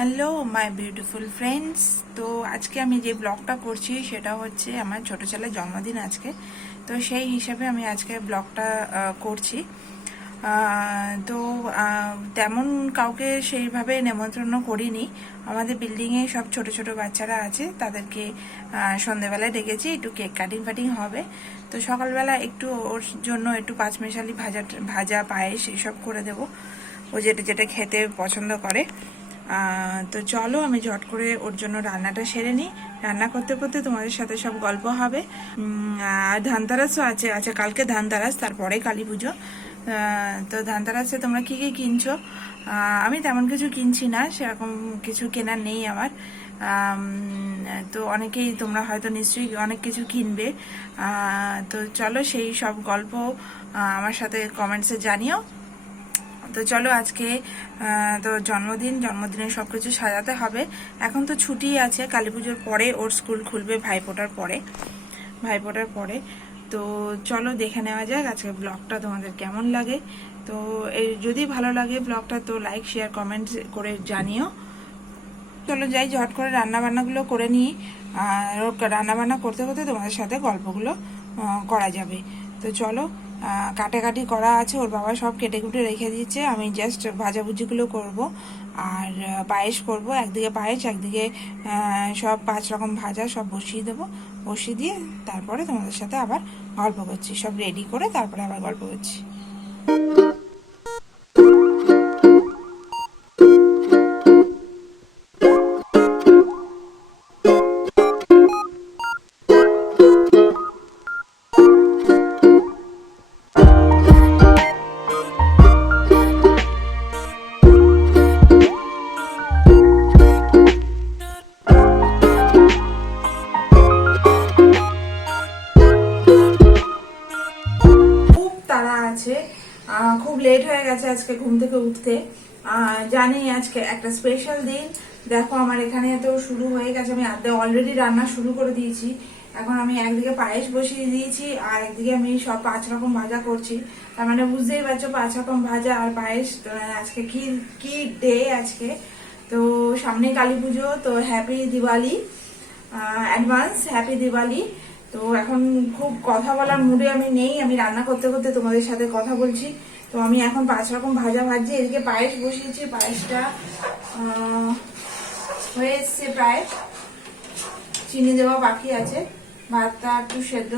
Hello my beautiful friends তো আজকে আমি যে ব্লগটা করছি, সেটা হচ্ছে আমার ছোটো ছেলের জন্মদিন আজকে। তো সেই হিসাবে আমি আজকে ব্লগটা করছি। তো তেমন কাউকে সেইভাবে নেমন্ত্রণ করিনি। আমাদের বিল্ডিংয়ে সব ছোট ছোট বাচ্চারা আছে, তাদেরকে সন্ধেবেলায় ডেকেছি, একটু কেক কাটিং ফাটিং হবে। তো সকালবেলা একটু ওর জন্য একটু পাঁচমিশালি ভাজা ভাজা, পায়েস এসব করে দেবো। ও যেটা যেটা খেতে পছন্দ করে। তো চলো, আমি ঝট করে ওর জন্য রান্নাটা সেরে নিই। রান্না করতে করতে তোমাদের সাথে সব গল্প হবে। আর ধানতেরাসও আছে আচ্ছা কালকে ধানতেরাস, তারপরে কালী পুজো। তো ধানতেরাসে তোমরা কি কী কিনছো? আমি তেমন কিছু কিনছি না, সেরকম কিছু কেনার নেই আমার। তো অনেকেই তোমরা হয়তো নিশ্চয়ই অনেক কিছু কিনবে। তো চলো, সেই সব গল্প আমার সাথে কমেন্টসে জানিও। তো চলো আজকে তো জন্মদিন জন্মদিনে সব কিছু সাজাতে হবে। এখন তো ছুটি আছে, কালী পুজোর পরে ওর স্কুল খুলবে ভাইফোঁটার পরে। ভাইফোঁটার পরে। তো চলো দেখে নেওয়া যাক আজকে ব্লগটা তোমাদের কেমন লাগে। তো এই যদি ভালো লাগে ব্লগটা, তো লাইক, শেয়ার, কমেন্ট করে জানিও। চলো যাই, ঝট করে রান্না বান্নাগুলো করে নিই। আর রান্না বান্না করতে করতে তোমাদের সাথে গল্পগুলো করা যাবে। তো চলো কাটাকাটি করা আছে, ওর বাবা সব কেটে কুটে রেখে দিয়েছে আমি জাস্ট ভাজাভুজিগুলো করব, আর পায়েস করব, একদিকে পায়েস, একদিকে সব পাঁচ রকম ভাজা সব বসিয়ে দেবো, বসিয়ে দিয়ে তারপরে তোমাদের সাথে আবার গল্প করছি, সব রেডি করে তারপরে আবার গল্প করছি। থেকে উঠতে। জানি আজকে একটা স্পেশাল দিন। দেখো, আমার এখানে তো শুরু হয়ে গেছে। আমি অলরেডি রান্না শুরু করে দিয়েছি। এখন আমি একদিকে পায়েস বসিয়ে দিয়েছি আর একদিকে আমি সব পাঁচ রকম ভাজা করছি। তার মানে বুঝতেই পারছ, পাঁচ রকম ভাজা আর পায়েস আজকে কি কি ডে আজকে? তো সামনে কালী পুজো, তো happy Diwali. Advance happy Diwali. তো এখন খুব কথা বলার মুডে আমি নেই, আমি রান্না করতে করতে তোমাদের সাথে কথা বলছি। তো আমি এখন পাঁচ রকম ভাজা ভাজছি, এদিকে পায়েস বসিয়েছি, পায়েসটা হয়ে এসছে প্রায়। চিনি দেওয়া বাকি আছে, ভাতটা একটু সেদ্ধ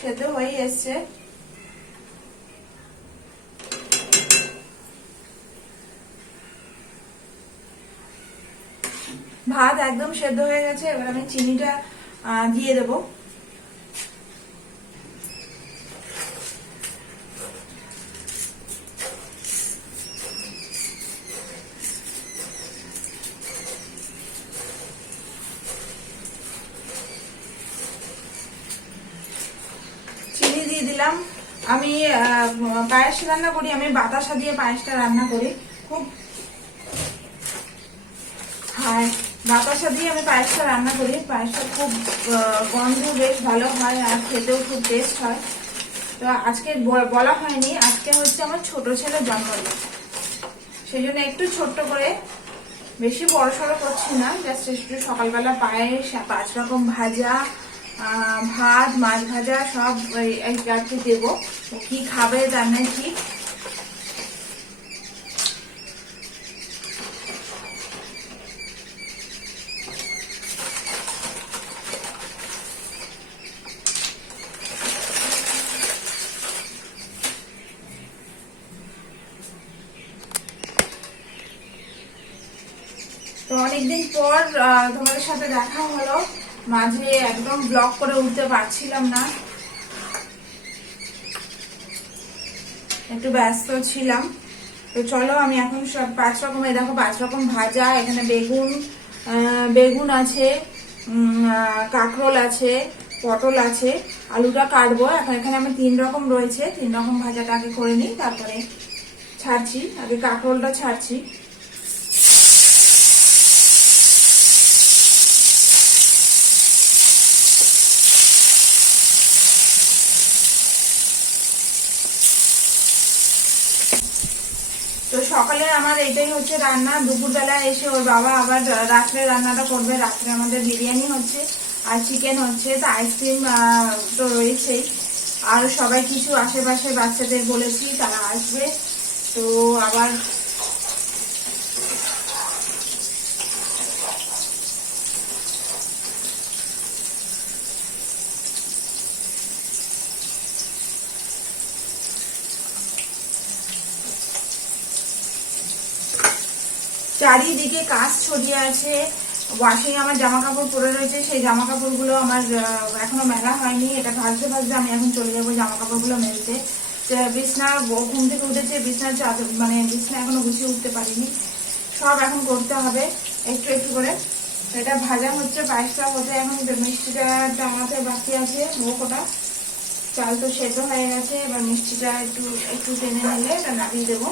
সেদ্ধ হয়ে এসছে। ভাত একদম সেদ্ধ হয়ে গেছে, এবার আমি চিনিটা দিয়ে দেবো চিনি দিয়ে দিলাম আমি পায়েস রান্না করি, আমি বাতাসা দিয়ে পায়েসটা রান্না করি। খুব হ্যাঁ বাতাসা দিয়ে আমি পায়েসটা রান্না করি। পায়েসটা খুব গন্ধ বেশ ভালো হয় আর খেতেও খুব টেস্ট হয়। তো আজকে বলা হয়নি, আজকে হচ্ছে আমার ছোট ছেলের জন্মদিন। সেই জন্য একটু ছোট্ট করে, বেশি বড় সড়ো করছি না জাস্ট একটু সকালবেলা পায়েস, পাঁচ রকম ভাজা ভাত, মাছ ভাজা সব এই- এই আর কি দেবো। কি খাবে তার তো অনেকদিন পর তোমাদের সাথে দেখা হলো। মাঝে একদম ব্লক করে উঠতে পারছিলাম না। একটু ব্যস্ত ছিলাম। তো চলো, আমি এখন সব পাঁচ রকমের দেখো পাঁচ রকম ভাজা, এখানে বেগুন বেগুন আছে কাঁকরোল আছে, পটল আছে, আলুটা কাটবো। এখন এখানে আমি তিন রকম রয়েছে। তিন রকম ভাজাটা আগে করে নিই, তারপরে ছাড়ছি। আগে কাঁকরোলটা ছাড়ছি। তো সকালে আমার এটাই হচ্ছে রান্না। দুপুরবেলা এসে ওর বাবা আবার রাত্রে রান্নাটা করবে। রাত্রে আমাদের বিরিয়ানি হচ্ছে আর চিকেন হচ্ছে। তো আইসক্রিম তো রয়েছেই। আর সবাই কিছু আশেপাশে বাচ্চাদের বলেছি, তারা আসবে। তো আবার চারিদিকে কাজ ছড়িয়ে আছে। ওয়াশিং আমার জামা কাপড় পরে রয়েছে, সেই জামা কাপড়গুলো আমার এখনও মেলা হয়নি। এটা ভাজতে ভাজতে আমি এখন চলে যাব জামা কাপড়গুলো মেলতে বিছনা ঘুম থেকে উঠেছে বিছনার চাদর মানে বিছনা এখনও গুছিয়ে উঠতে পারিনি। সব এখন করতে হবে, একটু একটু করে। এটা ভাজা হচ্ছে পায়েসটা হতে এখন মিষ্টিটা টাঙাতে বাকি আছে ভোগটা চাল তো সেদ্ধ হয়ে গেছে, এবার মিষ্টিটা একটু একটু টেনে নিলে এটা নামিয়ে দেবো।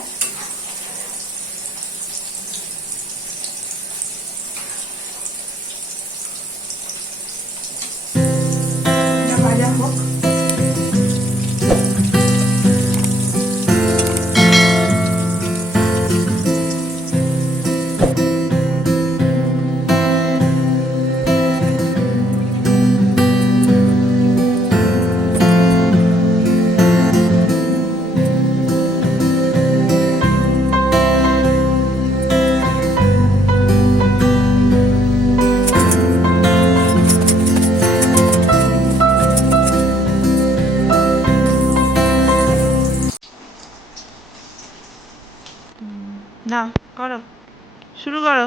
না করো। শুরু করো।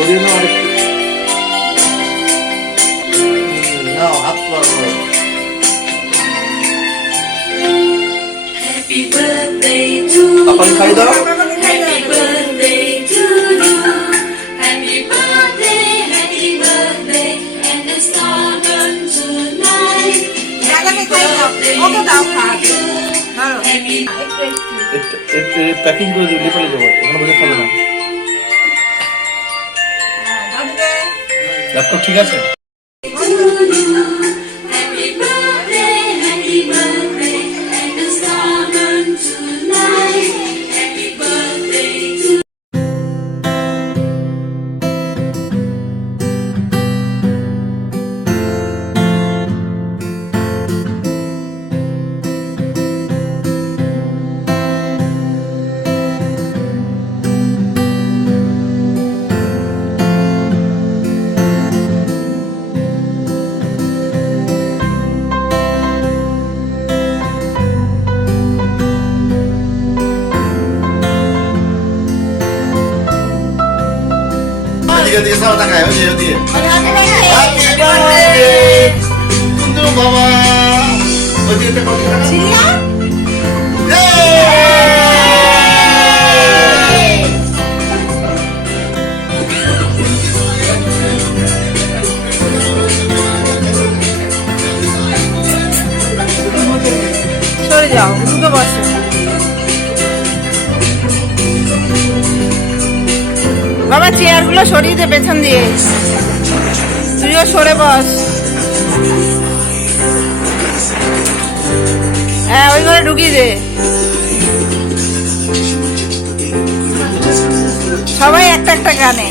সরিয়ে নাও আরেকটু নাও হাত পাপন খাই দাও প্যাকিং করে দিলে ফেলে দেবো এখানে বসে খাবে না। ল্যাপটপ ঠিক আছে? বাবা, চেয়ারগুলো সরিয়ে দে, পেছন দিয়ে। তুইও সরে বস। হ্যাঁ ওই ঘরে ঢুকিয়ে দে। সবাই একটা একটা গানে